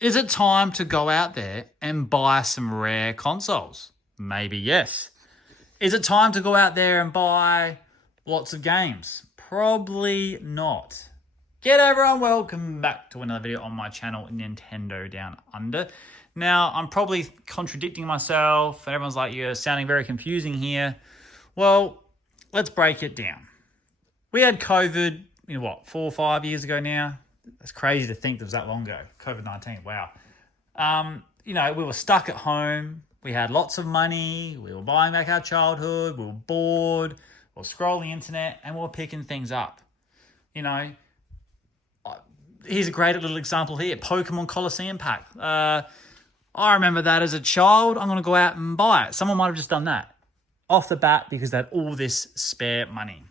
Is it time to go out there and buy some rare consoles? Maybe yes. Is it time to go out there and buy lots of games? Probably not. G'day everyone, welcome back to another video on my channel, Nintendo Down Under. Now, I'm probably contradicting myself, and everyone's like, you're sounding very confusing here. Well, let's break it down. We had COVID, 4 or 5 years ago now? It's crazy to think that was that long ago. COVID-19, wow. We were stuck at home. We had lots of money. We were buying back our childhood. We were bored. We were scrolling the internet, and we were picking things up. Here's a great little example here. Pokemon Colosseum pack. I remember that as a child. I'm going to go out and buy it. Someone might have just done that off the bat because they had all this spare money.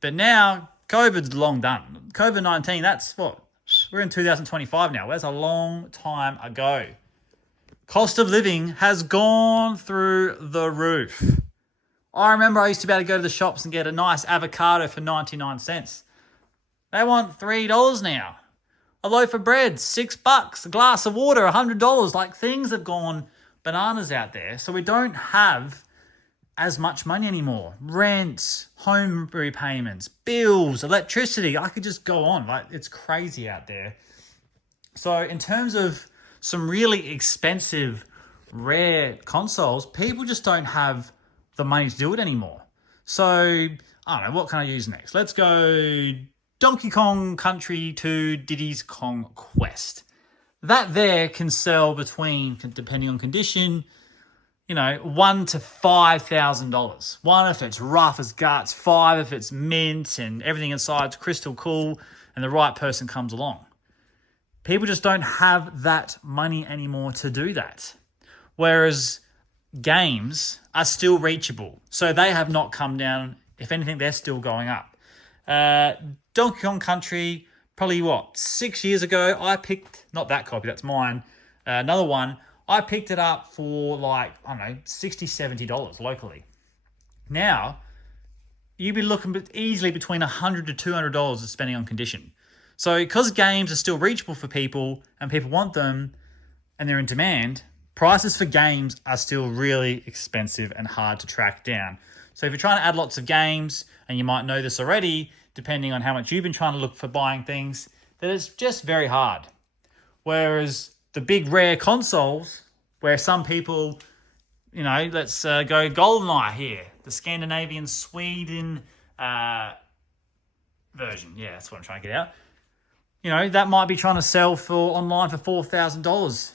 But now, COVID's long done. COVID-19, that's what? We're in 2025 now. That's a long time ago. Cost of living has gone through the roof. I remember I used to be able to go to the shops and get a nice avocado for 99 cents. They want $3 now. A loaf of bread, $6. A glass of water, $100. Like, things have gone bananas out there. So we don't have as much money anymore. Rent, home repayments, bills, electricity. I could just go on. Like, it's crazy out there. So in terms of some really expensive, rare consoles, people just don't have the money to do it anymore. So, I don't know, what can I use next? Let's go Donkey Kong Country 2 Diddy's Kong Quest. That there can sell between, depending on condition, $1,000 to $5,000. One if it's rough as guts, 5 if it's mint and everything inside's crystal cool and the right person comes along. People just don't have that money anymore to do that. Whereas games are still reachable. So they have not come down. If anything, they're still going up. Donkey Kong Country, probably 6 years ago, I picked, not that copy, that's mine, another one. I picked it up for $60, $70 locally. Now, you'd be looking easily between $100 to $200 of spending on condition. So because games are still reachable for people and people want them and they're in demand, prices for games are still really expensive and hard to track down. So if you're trying to add lots of games, and you might know this already, depending on how much you've been trying to look for buying things, that it's just very hard. Whereas the big rare consoles, where some people, let's go GoldenEye here, the Scandinavian Sweden version. Yeah, that's what I'm trying to get out. That might be trying to sell for online for $4,000.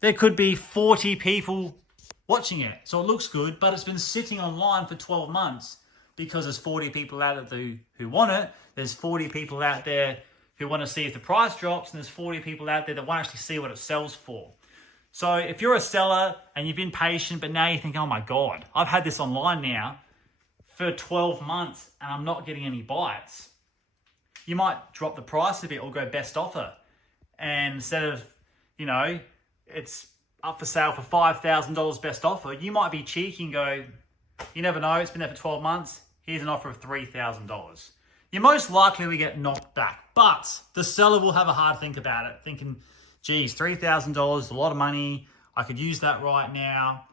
There could be 40 people watching it. So it looks good, but it's been sitting online for 12 months because there's 40 people out there who want it. There's 40 people out there who want to see if the price drops, and there's 40 people out there that won't actually see what it sells for. So if you're a seller and you've been patient, but now you think, oh my God, I've had this online now for 12 months and I'm not getting any bites. You might drop the price a bit or go best offer. And instead of, it's up for sale for $5,000 best offer, you might be cheeky and go, you never know, it's been there for 12 months. Here's an offer of $3,000. You most likely will get knocked back, but the seller will have a hard think about it, thinking, geez, $3,000 is a lot of money. I could use that right now.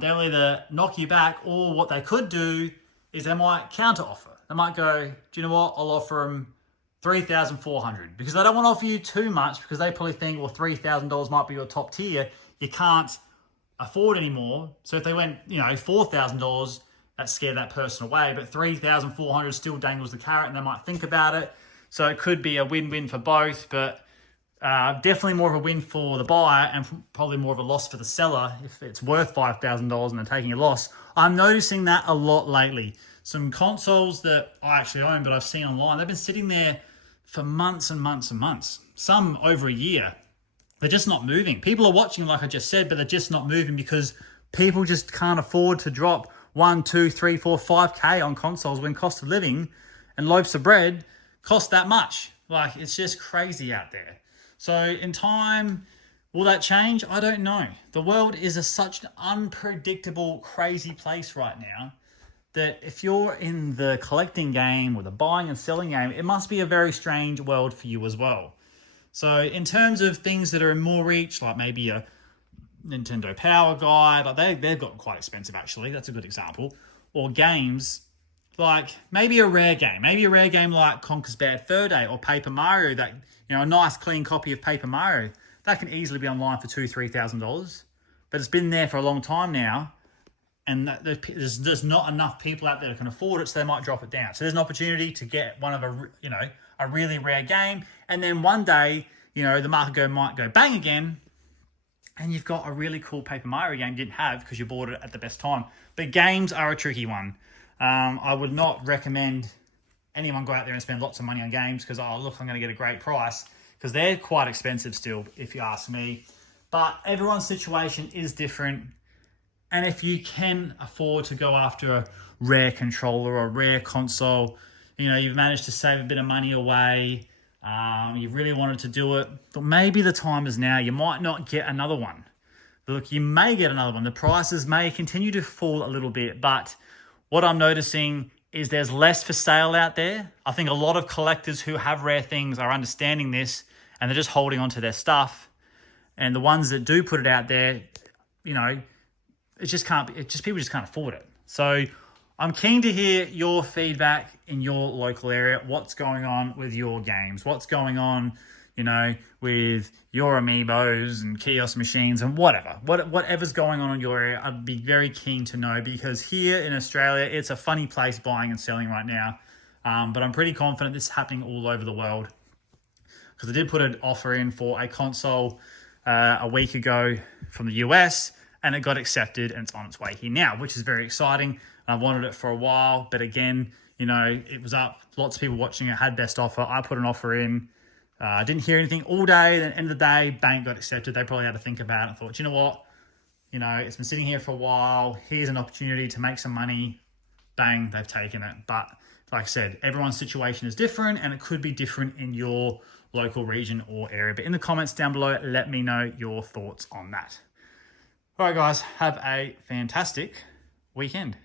They'll either knock you back, or what they could do is they might counter offer. They might go, do you know what? I'll offer them $3,400 because they don't want to offer you too much because they probably think, well, $3,000 might be your top tier. You can't afford anymore. So if they went, $4,000, that scared that person away. But $3,400 still dangles the carrot and they might think about it. So it could be a win-win for both, but definitely more of a win for the buyer and probably more of a loss for the seller if it's worth $5,000 and they're taking a loss. I'm noticing that a lot lately. Some consoles that I actually own, but I've seen online, they've been sitting there for months and months and months. Some over a year. They're just not moving. People are watching, like I just said, but they're just not moving because people just can't afford to drop 1, 2, 3, 4, 5K on consoles when cost of living and loaves of bread cost that much. Like, it's just crazy out there. So in time, will that change? I don't know. The world is such an unpredictable, crazy place right now that if you're in the collecting game or the buying and selling game, it must be a very strange world for you as well. So in terms of things that are in more reach, like maybe a Nintendo Power Guide, like they've got quite expensive actually. That's a good example. Or games like maybe a rare game like Conker's Bad Fur Day or Paper Mario. That a nice clean copy of Paper Mario that can easily be online for $2,000-$3,000, but it's been there for a long time now, and there's just not enough people out there that can afford it, so they might drop it down. So there's an opportunity to get one of a really rare game, and then one day the market might go bang again, and you've got a really cool Paper Mario game you didn't have because you bought it at the best time. But games are a tricky one. I would not recommend anyone go out there and spend lots of money on games because, I'm going to get a great price, because they're quite expensive still, if you ask me. But everyone's situation is different. And if you can afford to go after a rare controller or a rare console, you've managed to save a bit of money away, you really wanted to do it, but maybe the time is now. You might not get another one. Look, you may get another one. The prices may continue to fall a little bit, but what I'm noticing is there's less for sale out there. I think a lot of collectors who have rare things are understanding this, and they're just holding on to their stuff. And the ones that do put it out there, people just can't afford it. So I'm keen to hear your feedback in your local area. What's going on with your games? What's going on, with your amiibos and kiosk machines and whatever's going on in your area. I'd be very keen to know, because here in Australia, it's a funny place buying and selling right now. But I'm pretty confident this is happening all over the world, because I did put an offer in for a console a week ago from the US, and it got accepted, and it's on its way here now, which is very exciting. I've wanted it for a while, but again, it was up. Lots of people watching it had best offer. I put an offer in. I didn't hear anything all day. Then at the end of the day, bang, got accepted. They probably had to think about it and thought, you know what? It's been sitting here for a while. Here's an opportunity to make some money. Bang, they've taken it. But like I said, everyone's situation is different, and it could be different in your local region or area. But in the comments down below, let me know your thoughts on that. All right, guys, have a fantastic weekend.